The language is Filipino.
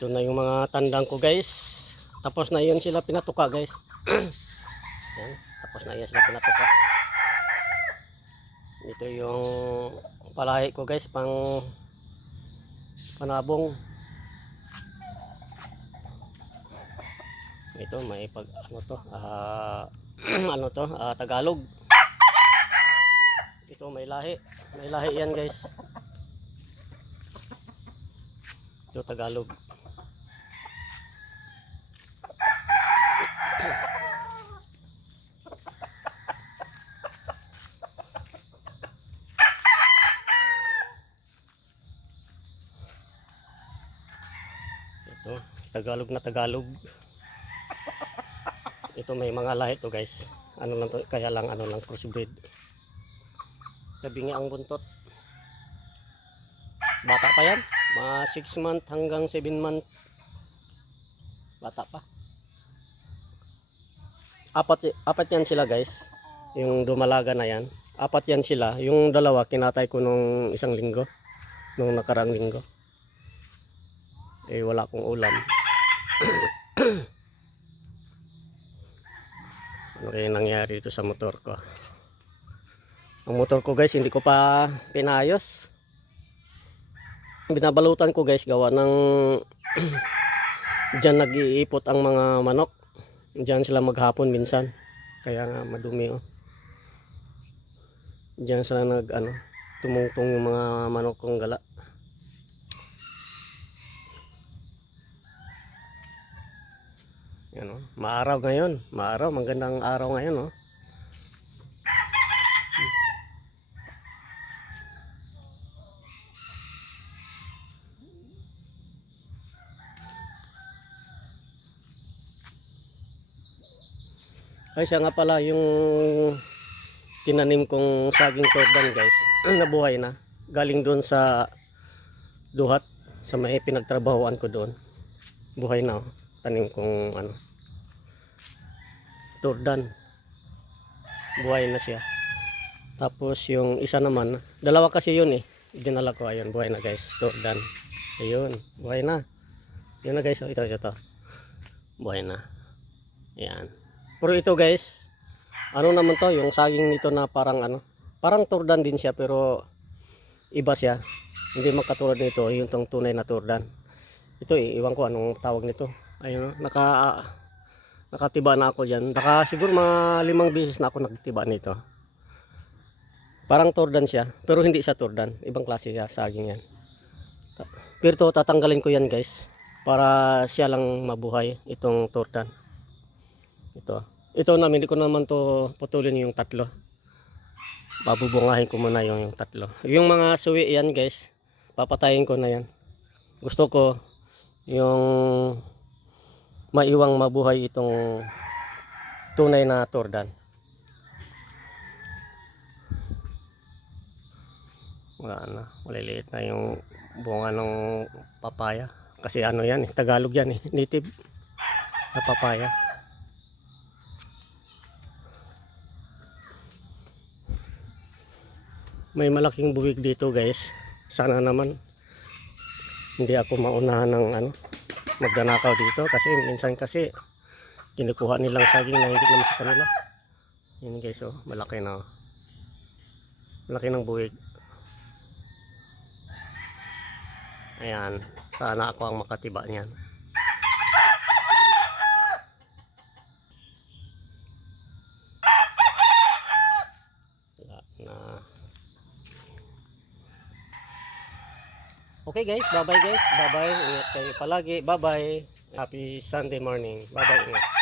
Ito na yung mga tandang ko guys. Tapos na yun sila pinatuka guys. Yan, tapos na yun sila pinatuka. Ito yung palahi ko guys, pang panabong. Ito may pag ano to, ano to, Tagalog. Ito may lahi yan guys. Ito Tagalog. Ito Tagalog na Tagalog. Ito may mga lahi to guys. Ano lang to, kaya lang ano lang, crossbreed. Tabingi ang buntot. Bata pa yan, mga 6 month hanggang 7 month. Bata pa. Apat yan sila guys. Yung dumalaga na yan, apat yan sila. Yung dalawa kinatay ko nung isang linggo, nung nakarang linggo. Eh wala akong ulam. Ano kaya nangyari dito sa motor ko? Ang motor ko guys, hindi ko pa pinayos. Binabalutan ko guys, gawa ng diyan nag-iipot ang mga manok. Diyan sila maghapon minsan. Kaya nga madumi oh. Diyan sila tumungtong yung mga manok kong gala. Yan oh, maaraw ngayon. Maaraw, magandang araw ngayon oh. Ay siya nga pala yung tinanim kong saging tordan guys. Nabuhay na. Galing doon sa duhat, sa may pinagtrabahoan ko doon. Buhay na oh. Tanim kong tordan. Buhay na siya. Tapos yung isa naman, dalawa kasi yun eh. Dinala ko, ayun, buhay na guys. Tordan. Ayun, buhay na. Yun na guys, oh, ito. Buhay na. Ayan. Pero ito guys, ano naman to, yung saging nito na parang parang tordan din siya pero iba siya. Hindi makatulad nito, yung tong tunay na tordan. Ito iwan ko anong tawag nito. Ayun, nakatiba na ako diyan. Siguro mga 5 beses na ako nagtiba nito. Parang tordan siya, pero hindi siya tordan. Ibang klase siya, saging yan. Pero tatanggalin ko yan guys, para siya lang mabuhay, itong tordan. Ito namin, hindi ko naman to putulin yung tatlo. Babubungahin ko muna yung tatlo. Yung mga suwi yan guys, papatayin ko na yan. Gusto ko yung maiwang mabuhay itong tunay na tordan. Wala na, maliliit na yung bunga ng papaya. Kasi yan Tagalog yan native na papaya. May malaking buwig dito guys. Sana naman hindi ako maunahan ng magdanakaw dito, kasi minsan kinukuha nilang saging na hindi naman sa kanila. Yun guys oh, malaki na. Malaki ng buwig. Ayan, sana ako ang makatiba niyan. Okay guys, bye bye guys. Bye bye. Ingat kayo palagi. Bye bye. Happy Sunday morning. Bye bye. Ingat.